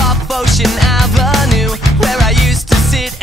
off Ocean Avenue, where I used to sit